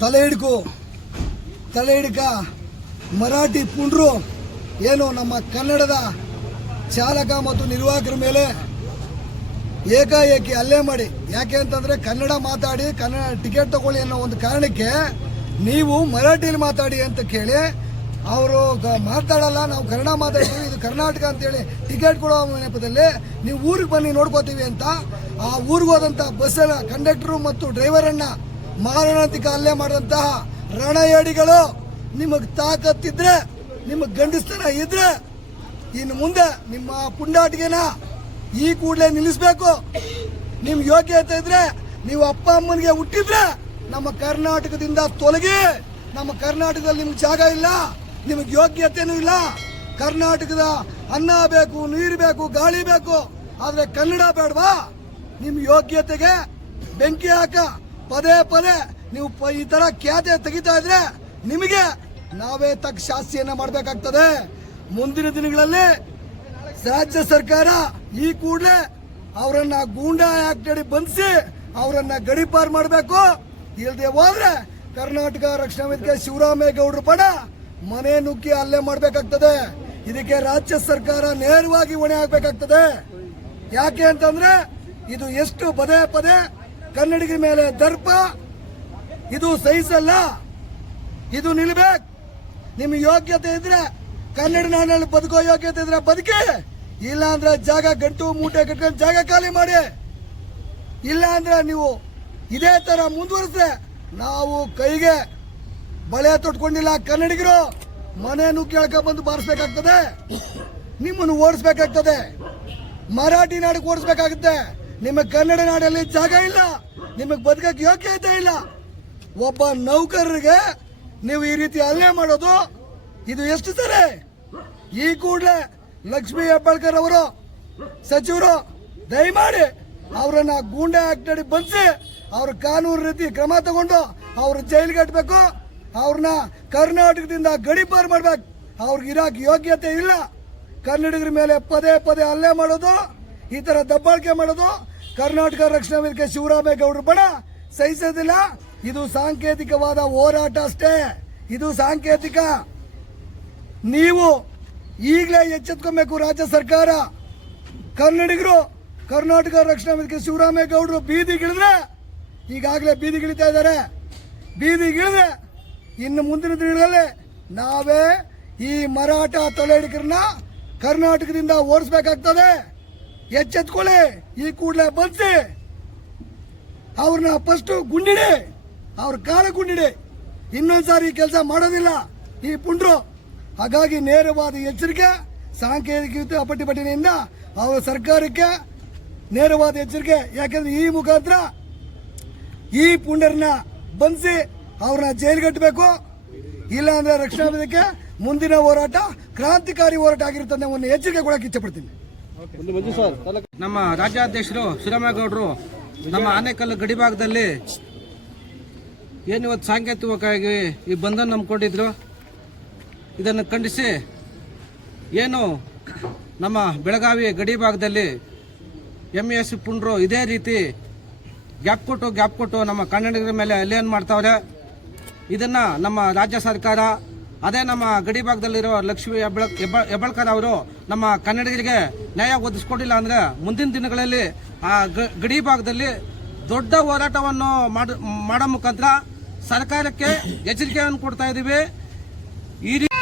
ತಲೆ ಹಿಡ್ಕು ತಲೆ ಹಿಡ್ಕ ಮರಾಠಿ ಪುಂಡ್ರು, ಏನು ನಮ್ಮ ಕನ್ನಡದ ಚಾಲಕ ಮತ್ತು ನಿರ್ವಾಹಕರ ಮೇಲೆ ಏಕಾಏಕಿ ಅಲ್ಲೇ ಮಾಡಿ. ಯಾಕೆ ಅಂತಂದ್ರೆ ಕನ್ನಡ ಮಾತಾಡಿ, ಕನ್ನಡ ಟಿಕೆಟ್ ತಗೊಳ್ಳಿ ಅನ್ನೋ ಒಂದು ಕಾರಣಕ್ಕೆ ನೀವು ಮರಾಠಿಯಲ್ಲಿ ಮಾತಾಡಿ ಅಂತ ಕೇಳಿ, ಅವರು ಮಾತಾಡಲ್ಲ, ನಾವು ಕನ್ನಡ ಮಾತಾಡ್ತೀವಿ, ಇದು ಕರ್ನಾಟಕ ಅಂತೇಳಿ ಟಿಕೆಟ್ ಕೊಡೋ ನೆಪದಲ್ಲಿ ನೀವು ಊರಿಗೆ ಬನ್ನಿ ನೋಡ್ಕೋತೀವಿ ಅಂತ ಆ ಊರಿಗೆ ಹೋದಂಥ ಕಂಡಕ್ಟ್ರು ಮತ್ತು ಡ್ರೈವರನ್ನ ಮಾರಣಾಂತಿಕ ಹಲ್ಲೆ ಮಾಡಿದಂತಹ ರಣಯಡಿಗಳು ನಿಮಗೆ ತಾಕತ್ತಿದ್ರೆ ನಿಮಗೆ ಗಂಡಸ್ತನ ಇದ್ರೆ, ಇನ್ನು ಮುಂದೆ ನಿಮ್ಮ ಪುಂಡಾಟಿಗೆನ ಈ ಕೂಡಲೇ ನಿಲ್ಲಿಸ್ಬೇಕು. ನಿಮ್ಮ ಯೋಗ್ಯತೆ ಇದ್ರೆ, ನೀವು ಅಪ್ಪ ಅಮ್ಮನಿಗೆ ಹುಟ್ಟಿದ್ರೆ ನಮ್ಮ ಕರ್ನಾಟಕದಿಂದ ತೊಲಗಿ, ನಮ್ಮ ಕರ್ನಾಟಕದಲ್ಲಿ ನಿಮ್ಗೆ ಜಾಗ ಇಲ್ಲ, ನಿಮಗೆ ಯೋಗ್ಯತೆನೂ ಇಲ್ಲ. ಕರ್ನಾಟಕದ ಅನ್ನ ಬೇಕು, ನೀರು ಬೇಕು, ಗಾಳಿ ಬೇಕು, ಆದರೆ ಕನ್ನಡ ಬೇಡವಾ? ನಿಮ್ಮ ಯೋಗ್ಯತೆಗೆ ಬೆಂಕಿ ಹಾಕ. ಪದೇ ಪದೇ ನೀವು ಈ ತರ ಖ್ಯಾತೆ ತೆಗಿತಾ ಇದ್ರೆ ನಿಮಗೆ ನಾವೇ ತಕ್ಕ ಶಾಸ್ತಿಯನ್ನ ಮಾಡಬೇಕಾಗ್ತದೆ. ಮುಂದಿನ ದಿನಗಳಲ್ಲಿ ರಾಜ್ಯ ಸರ್ಕಾರ ಈ ಕೂಡಲೇ ಅವರನ್ನ ಗೂಂಡಾ ಆಕ್ಟ್ ಅಡಿ ಬಂಧಿಸಿ ಅವರನ್ನ ಗಡಿಪಾರ್ ಮಾಡಬೇಕು. ಇಲ್ಲದೆ ಹೋದ್ರೆ ಕರ್ನಾಟಕ ರಕ್ಷಣಾ ವೇದಿಕೆ ಶಿವರಾಮೇಗೌಡರು ಪಡ ಮನೆ ನುಗ್ಗಿ ಅಲ್ಲೇ ಮಾಡಬೇಕಾಗ್ತದೆ. ಇದಕ್ಕೆ ರಾಜ್ಯ ಸರ್ಕಾರ ನೇರವಾಗಿ ಹೊಣೆ ಆಗ್ಬೇಕಾಗ್ತದೆ. ಯಾಕೆ ಅಂತಂದ್ರೆ ಇದು ಎಷ್ಟು ಪದೇ ಪದೇ ಕನ್ನಡಿಗರ ಮೇಲೆ ದರ್ಪ. ಇದು ಸಹಿಸಲ್ಲ. ಇದು ನಿಲ್ಬೇಕು. ನಿಮ್ ಯೋಗ್ಯತೆ ಇದ್ರೆ ಕನ್ನಡ ನಾಡಿನಲ್ಲಿ ಬದುಕೋ ಯೋಗ್ಯತೆ ಇದ್ರೆ ಬದುಕಿ. ಇಲ್ಲ ಅಂದ್ರೆ ಜಾಗ ಗಂಟು ಮೂಟೆ ಕಟ್ಕೊಂಡು ಜಾಗ ಖಾಲಿ ಮಾಡಿ. ಇಲ್ಲ ಅಂದ್ರೆ ನೀವು ಇದೇ ತರ ಮುಂದುವರಿಸಿದ್ರೆ ನಾವು ಕೈಗೆ ಬಳೆ ತೊಟ್ಕೊಂಡಿಲ್ಲ ಕನ್ನಡಿಗರು. ಮನೆ ನುಗ್ಗಿ ಬಂದು ಬಾರಿಸ್ಬೇಕಾಗ್ತದೆ. ನಿಮ್ಮನ್ನು ಓಡಿಸ್ಬೇಕಾಗ್ತದೆ. ಮರಾಠಿ ನಾಡಿಗೆ ಓಡಿಸ್ಬೇಕಾಗುತ್ತೆ. ನಿಮ್ಮ ಕನ್ನಡ ನಾಡಲ್ಲಿ ಜಾಗ ಇಲ್ಲ. ನಿಮಗೆ ಬದುಕಕ್ಕೆ ಯೋಗ್ಯತೆ ಇಲ್ಲ. ಒಬ್ಬ ನೌಕರರಿಗೆ ನೀವು ಈ ರೀತಿ ಹಲ್ಲೆ ಮಾಡೋದು ಇದು ಎಷ್ಟು ಸರಿ? ಈ ಕೂಡಲೇ ಲಕ್ಷ್ಮೀ ಹೆಬ್ಬಾಳ್ಕರ್ ಅವರು ಸಚಿವರು, ದಯಮಾಡಿ ಅವರನ್ನ ಗೂಂಡೆ ಆಕ್ಟ್ ಅಡಿ ಬಂಧಿಸಿ ಅವ್ರ ಕಾನೂನು ರೀತಿ ಕ್ರಮ ತಗೊಂಡು ಅವ್ರ ಜೈಲಿಗೆ ಕಟ್ಟಬೇಕು ಅವ್ರನ್ನ ಕರ್ನಾಟಕದಿಂದ ಗಡಿಪಾರು ಮಾಡ್ಬೇಕು. ಅವ್ರಿಗೆ ಇರಾಕ್ ಯೋಗ್ಯತೆ ಇಲ್ಲ. ಕನ್ನಡಿಗರ ಮೇಲೆ ಪದೇ ಪದೇ ಹಲ್ಲೆ ಮಾಡೋದು, ಈ ಥರ ದಬ್ಬಾಳಿಕೆ ಮಾಡೋದು ಕರ್ನಾಟಕ ರಕ್ಷಣಾ ವೇದಿಕೆ ಶಿವರಾಮೇಗೌಡರು ಬಣ ಸಹಿಸೋದಿಲ್ಲ. ಇದು ಸಾಂಕೇತಿಕವಾದ ಹೋರಾಟ ಅಷ್ಟೇ. ಇದು ಸಾಂಕೇತಿಕ. ನೀವು ಈಗಲೇ ಎಚ್ಚೆತ್ಕೊಬೇಕು ರಾಜ್ಯ ಸರ್ಕಾರ. ಕನ್ನಡಿಗರು, ಕರ್ನಾಟಕ ರಕ್ಷಣಾ ವೇದಿಕೆ ಶಿವರಾಮೇಗೌಡರು ಬೀದಿಗಿಳಿದ್ರೆ ಈಗಾಗಲೇ ಬೀದಿಗಿಳಿತಾ ಇದ್ದಾರೆ. ಬೀದಿಗಿಳಿದ್ರೆ ಇನ್ನು ಮುಂದಿನ ದಿನಗಳಲ್ಲಿ ನಾವೇ ಈ ಮರಾಠ ತೊಲೆಡಿಗರನ್ನ ಕರ್ನಾಟಕದಿಂದ ಓಡಿಸ್ಬೇಕಾಗ್ತದೆ. ಎಚ್ಚೆತ್ಕೊಳ್ಳಿ. ಈ ಕೂಡಲೇ ಬಂದಿಸಿ ಅವ್ರನ್ನ ಫಸ್ಟ್ ಗುಂಡಿಡಿ. ಅವ್ರ ಕಾಲ ಗುಂಡಿಡಿ. ಇನ್ನೊಂದ್ಸಾರಿ ಕೆಲಸ ಮಾಡೋದಿಲ್ಲ. ಈ ಪುಂಡ್ರು. ಹಾಗಾಗಿ ನೇರವಾದ ಎಚ್ಚರಿಕೆ ಸಾಂಕೇತಿಕ ಅಪಟ್ಟಿಪಟ್ಟಿನಿಂದ ಅವರ ಸರ್ಕಾರಕ್ಕೆ ನೇರವಾದ ಎಚ್ಚರಿಕೆ. ಯಾಕೆಂದ್ರೆ ಈ ಮುಖಾಂತರ ಈ ಪುಂಡರನ್ನ ಬಂಧಿಸಿ ಅವ್ರನ್ನ ಜೈಲ್ಗಟ್ಟಬೇಕು ಇಲ್ಲ ಅಂದ್ರೆ ರಕ್ಷಣಾ ಮುಂದಿನ ಹೋರಾಟ, ಕ್ರಾಂತಿಕಾರಿ ಹೋರಾಟ ಆಗಿರುತ್ತದೆ ಒಂದು ಎಚ್ಚರಿಕೆ ಕೊಡಕ್ಕೆ ಇಚ್ಛಪಡ್ತೀನಿ ನಮ್ಮ ರಾಜ್ಯಾಧ್ಯಕ್ಷರು ಶ್ರೀರಾಮೇಗೌಡರು ನಮ್ಮ ಆನೇಕಲ್ಲು ಗಡಿ ಭಾಗದಲ್ಲಿ ಏನು ಇವತ್ತು ಸಾಂಕೇತಿಕವಾಗಿ ಈ ಬಂಧನ ನಂಬಿಕೊಂಡಿದ್ರು? ಇದನ್ನು ಖಂಡಿಸಿ ಏನು ನಮ್ಮ ಬೆಳಗಾವಿ ಗಡಿ ಭಾಗದಲ್ಲಿ ಎಂ ಎಸ್ ಪುಂಡ್ರು ಇದೇ ರೀತಿ ಗ್ಯಾಪ್ ಕೊಟ್ಟು ಗ್ಯಾಪ್ ಕೊಟ್ಟು ನಮ್ಮ ಕನ್ನಡಿಗರ ಮೇಲೆ ಅಲ್ಲೇನು ಮಾಡ್ತಾವ್ರೆ. ಇದನ್ನು ನಮ್ಮ ರಾಜ್ಯ ಸರ್ಕಾರ ಅದೇ ನಮ್ಮ ಗಡಿ ಭಾಗದಲ್ಲಿರೋ ಲಕ್ಷ್ಮಿ ಹೆಬ್ಬಳ ಹೆಬ್ಬ- ಹೆಬ್ಬಾಳ್ಕರ್ ಅವರು ನಮ್ಮ ಕನ್ನಡಿಗರಿಗೆ ನ್ಯಾಯ ಒದಗಿಸ್ಕೊಟ್ಟಿಲ್ಲ ಅಂದ್ರೆ ಮುಂದಿನ ದಿನಗಳಲ್ಲಿ ಆ ಗಡಿ ಭಾಗದಲ್ಲಿ ದೊಡ್ಡ ಹೋರಾಟವನ್ನು ಮಾಡ ಮಾಡೋ ಮುಖಾಂತರ ಸರ್ಕಾರಕ್ಕೆ ಎಚ್ಚರಿಕೆಯನ್ನು ಕೊಡ್ತಾ ಇದ್ದೀವಿ. ಈ ರೀತಿ